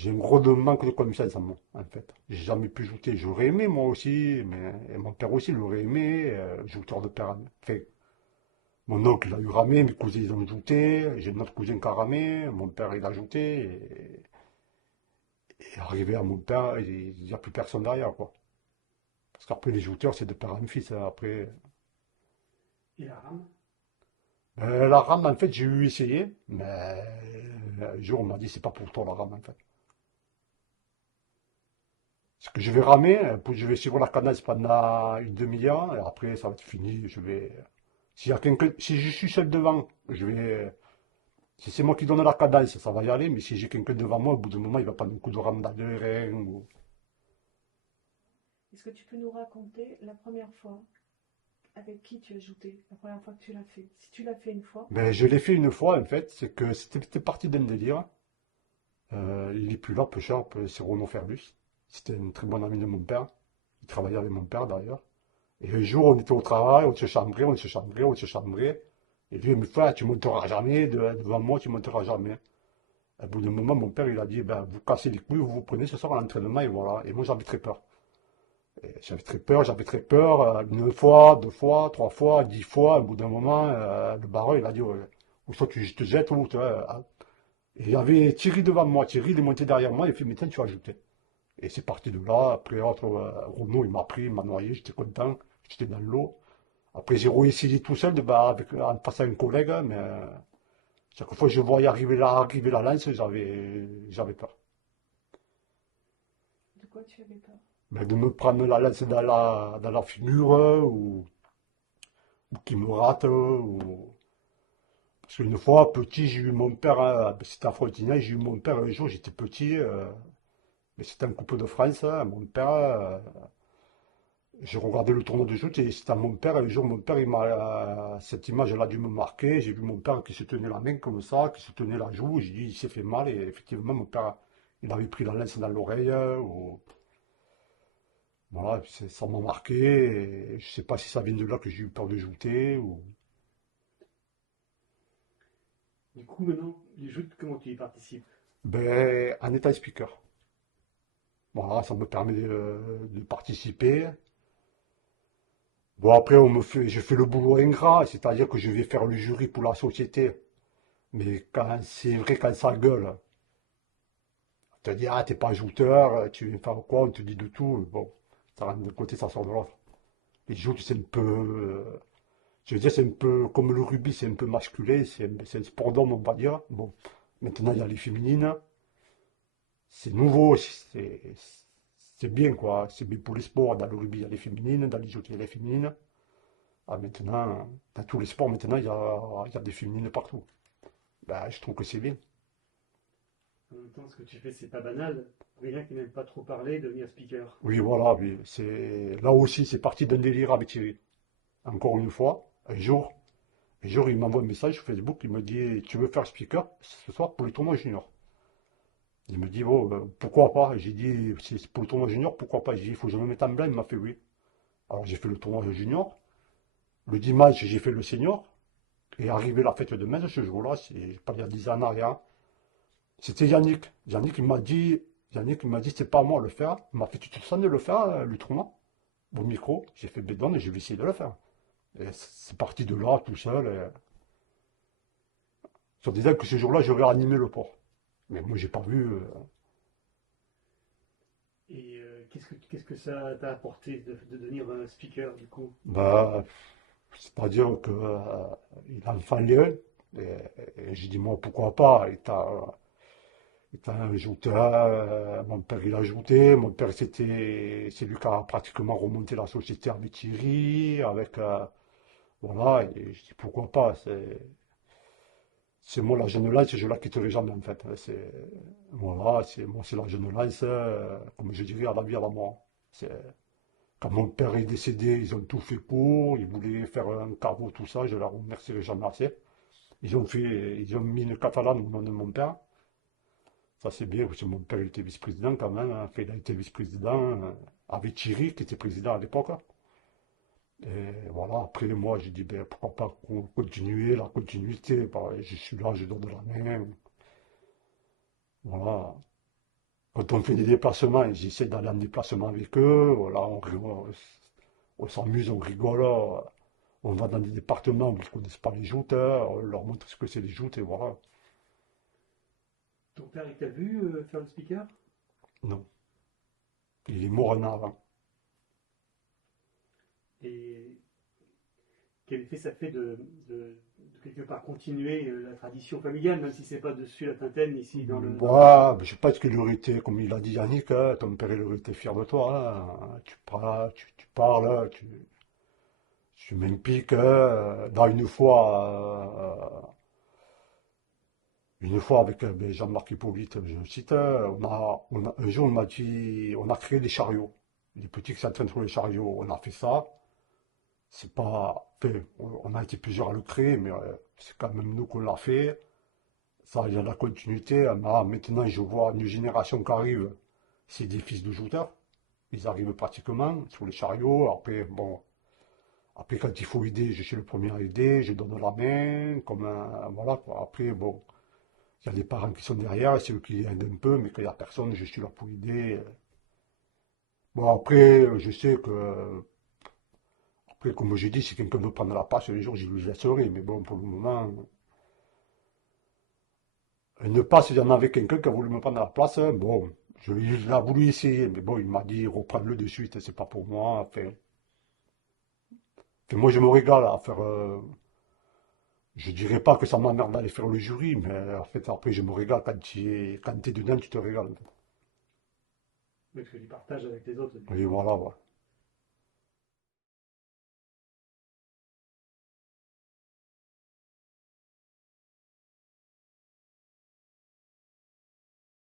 J'ai un gros de manque de connaissances en moi, en fait. J'ai jamais pu jouer. J'aurais aimé, moi aussi, mais et mon père aussi l'aurait aimé, joueur de père. Enfin, mon oncle, il a eu ramé, mes cousins, ils ont joué. J'ai notre cousin qui a ramé, mon père, il a joué. Et arrivé à mon père, il n'y a plus personne derrière, quoi. Parce qu'après, les jouteurs, c'est de père en fils, hein. Après, Et la rame? la rame, en fait, j'ai eu essayé, mais un jour, on m'a dit, c'est pas pour toi, la rame, en fait. Parce que je vais ramer, je vais suivre la cadence pendant une demi-heure, et après, ça va être fini. S'il y a quelqu'un, si je suis seul devant, si c'est moi qui donne la cadence, ça va y aller, mais si j'ai quelqu'un devant moi, au bout d'un moment, il va prendre un coup de rame dans le rein. Est-ce que tu peux nous raconter la première fois avec qui tu as joué, la première fois que tu l'as fait? Si tu l'as fait une fois, Ben, je l'ai fait une fois, en fait, c'est que c'était parti d'un délire. Il est plus là, peu cher, c'est Renaud Ferbus. C'était un très bon ami de mon père. Il travaillait avec mon père, d'ailleurs. Et un jour, on était au travail, on se chambrait, on se chambrait, on se chambrait. Et lui, il me fait, ah, tu monteras jamais, devant moi, tu monteras jamais. Au bout d'un moment, mon père, il a dit, ben, vous cassez les couilles, vous vous prenez ce soir à l'entraînement, et voilà. Et moi, j'avais très peur. Et j'avais très peur, j'avais très peur. Une fois, deux fois, trois fois, 10 fois. Au bout d'un moment, le baron, il a dit, ouais, ou soit tu te jettes, ou tu vois, hein. Et il y avait Thierry devant moi. Thierry, il est monté derrière moi, il fait, mais tiens, tu vas ajouter. Et c'est parti de là. Après, Renaud, il m'a pris, il m'a noyé, j'étais content, j'étais dans l'eau. Après, j'ai réessayé tout seul, bah, face à un collègue, mais chaque fois que je voyais arriver la lance, j'avais peur. de quoi tu avais peur? Mais de me prendre la lance dans la figure, ou qu'il me rate, ou... Parce qu'une fois, petit, j'ai eu mon père, c'était à Frontignan, j'ai eu mon père un jour, j'étais petit, mais c'était un couple de France, hein, mon père, j'ai regardé le tournoi de foot et c'était à mon père, et un jour, mon père, cette image, elle a dû me marquer, j'ai vu mon père qui se tenait la main comme ça, qui se tenait la joue, j'ai dit, il s'est fait mal, et effectivement, mon père, il avait pris la lance dans l'oreille, voilà, et puis ça m'a marqué, et je sais pas si ça vient de là que j'ai eu peur de jouer, ou... Du coup, maintenant, les joutes, comment tu y participes? Ben, en étant speaker. Voilà, ça me permet de participer. Bon, après, je fais le boulot ingrat, c'est-à-dire que je vais faire le jury pour la société. Mais quand c'est vrai, quand ça gueule, on te dit, ah, t'es pas joueur, tu viens faire quoi, on te dit de tout. Bon, ça rentre d'un côté, ça sort de l'autre. Les joutes, c'est un peu, je veux dire, c'est un peu comme le rugby, c'est un peu masculin, c'est un sport d'homme, on va dire. Bon, maintenant, il y a les féminines. C'est nouveau, c'est bien, quoi. C'est bien pour les sports. Dans le rugby, il y a les féminines, dans les joutes, il y a les féminines. Ah, maintenant, dans tous les sports, maintenant, il y a des féminines partout. Ben, je trouve que c'est bien. En même temps, ce que tu fais, c'est pas banal. Pour quelqu'un qui n'aime pas trop parler, devenir speaker. Oui, voilà, oui. Là aussi, c'est parti d'un délire avec Thierry. Encore une fois, un jour, il m'envoie un message sur Facebook, il me dit, tu veux faire speaker ce soir pour le tournoi junior? Il me dit, oh, pourquoi pas? J'ai dit, c'est pour le tournoi junior, pourquoi pas? J'ai dit, il faut que je me mette en blanc, il m'a fait oui. Alors j'ai fait le tournoi junior. Le dimanche, j'ai fait le senior. Et arrivé la fête de Metz, ce jour-là, c'est pas il y a 10 ans en arrière, c'était Yannick. Yannick il m'a dit, c'est pas à moi de le faire. Il m'a fait, tu te sens de le faire, le tournoi? Au micro, j'ai fait bédonne et je vais essayer de le faire. Et c'est parti de là, tout seul. Sur disait que ce jour-là, j'aurais animé le port. Mais moi, j'ai pas vu. Et qu'est-ce que ça t'a apporté de devenir speaker, du coup? Bah, c'est-à-dire que il en fallait un. Et j'ai dit, moi, pourquoi pas? Et t'as ajouté, mon père il a ajouté, mon père c'est lui qui a pratiquement remonté la société avec Thierry, voilà, et je dis pourquoi pas, c'est moi la jeune lance, je la quitterai jamais en fait. Voilà, moi c'est la jeune lance, comme je dirais à la vie à la mort. C'est, quand mon père est décédé, ils ont tout fait pour, ils voulaient faire un caveau, tout ça, je leur remercierai jamais assez. Ils ont mis une catalane au nom de mon père. Ça, c'est bien, parce que mon père était vice-président quand même, hein. Enfin, il a été vice-président avec Thierry, qui était président à l'époque. Et voilà, après, moi, j'ai dit, ben, pourquoi pas continuer la continuité. Ben, je suis là, je donne la main. Voilà. quand on fait des déplacements, j'essaie d'aller en déplacement avec eux. Voilà, on s'amuse, on rigole. On va dans des départements où ils ne connaissent pas les joutes. On leur montre ce que c'est les joutes et voilà. Ton père, il t'a vu faire le speaker? Non. Il est mort un an avant. Et quel effet ça fait de quelque part continuer la tradition familiale, même si c'est pas dessus la Tintaine, ici dans Ouais, je sais pas ce qu'il aurait été, comme il a dit Yannick, hein, ton père il aurait été fier de toi. Hein. Tu parles, tu m'impliques. Dans une fois avec ben, Jean-Marc Hippolyte, je le cite, un jour on m'a dit, on a créé des chariots. Les petits qui s'entraînent sur les chariots, on a fait ça. C'est pas, enfin, on a été plusieurs à le créer, mais c'est quand même nous qu'on l'a fait. Ça, il y a la continuité. Maintenant, je vois une génération qui arrive, c'est des fils de jouteurs. Ils arrivent pratiquement sur les chariots. Après, bon, après, quand il faut aider, je suis le premier à aider, je donne la main, comme un, voilà, quoi. Après, bon, il y a les parents qui sont derrière, c'est eux qui aident un peu, mais quand il n'y a personne, je suis là pour aider. Bon, après, je sais que, après, comme je dis, si quelqu'un veut prendre la place, un jour, je lui laisserai, mais bon, pour le moment, une passe, il y en avait quelqu'un qui a voulu me prendre la place. Bon, il a voulu essayer, mais bon, il m'a dit reprendre-le de suite, c'est pas pour moi. Moi, je me régale à faire. Je dirais pas que ça m'emmerde d'aller faire le jury, mais en fait, après, je me régale quand tu es dedans, tu te régales. parce que tu partages avec les autres. Et voilà, voilà.